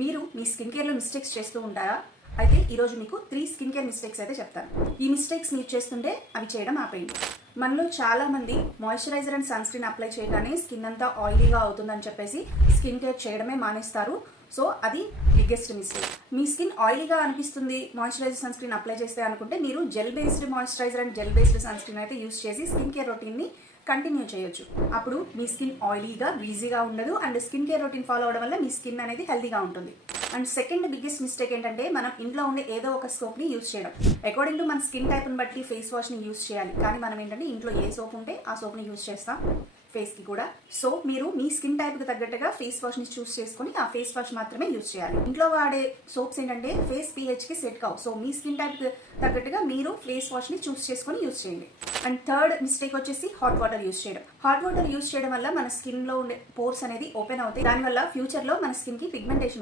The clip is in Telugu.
మీరు మీ స్కిన్ కేర్లో మిస్టేక్స్ చేస్తూ ఉంటారా? అయితే ఈరోజు మీకు 3 స్కిన్ కేర్ మిస్టేక్స్ అయితే చెప్తాను. ఈ మిస్టేక్స్ మీరు చేస్తుంటే అవి చేయడం ఆపేయండి. మనలో చాలా మంది moisturiser and sun screen apply చేయగానే స్కిన్ అంతా ఆయిలీగా అవుతుందని చెప్పేసి స్కిన్ కేర్ చేయడమే మానేస్తారు. సో అది బిగ్గెస్ట్ మిస్టేక్. మీ స్కిన్ ఆయిలీగా అనిపిస్తుంది మాయిశ్చరైజర్ సన్ స్క్రీన్ అప్లై చేస్తే అనుకుంటే మీరు gel based moisturiser and gel based sun screen అయితే యూస్ చేసి స్కిన్ కేర్ రొటీన్ని కంటిన్యూ చేయొచ్చు. అప్పుడు మీ స్కిన్ ఆయిలీగా గ్రీజీగా ఉండదు and skin care routine follow అవడం వల్ల మీ స్కిన్ అనేది హెల్తీగా ఉంటుంది. అండ్ సెకండ్ బిగ్గెస్ట్ మిస్టేక్ ఏంటంటే మనం ఇంట్లో ఉండే ఏదో ఒక సోప్ని యూస్ చేయడం. అకార్డింగ్ టు మన స్కిన్ టైప్ని బట్టి ఫేస్ వాష్ని యూస్ చేయాలి, కానీ మనం ఏంటంటే ఇంట్లో ఏ సోప్ ఉంటే ఆ సోప్ని యూస్ చేస్తాం ఫేస్కి కూడా. సో మీరు మీ స్కిన్ టైప్కి తగ్గట్టుగా ఫేస్ వాష్ని చూస్ చేసుకొని ఆ ఫేస్ వాష్ మాత్రమే యూస్ చేయాలి. ఇంట్లో వాడే సోప్స్ ఏంటంటే ఫేస్ పీహెచ్కి సెట్ కావు. సో మీ స్కిన్ టైప్కి తగ్గట్టుగా మీరు ఫేస్ వాష్ని చూస్ చేసుకొని యూస్ చేయండి. అండ్ థర్డ్ మిస్టేక్ వచ్చేసి హాట్ వాటర్ యూస్ చేయడం. హాట్ వాటర్ యూస్ చేయడం వల్ల మన స్కిన్లో ఉండే పోర్స్ అనేది ఓపెన్ అవుతాయి. దానివల్ల ఫ్యూచర్లో మన స్కిన్కి పిగ్మెంటేషన్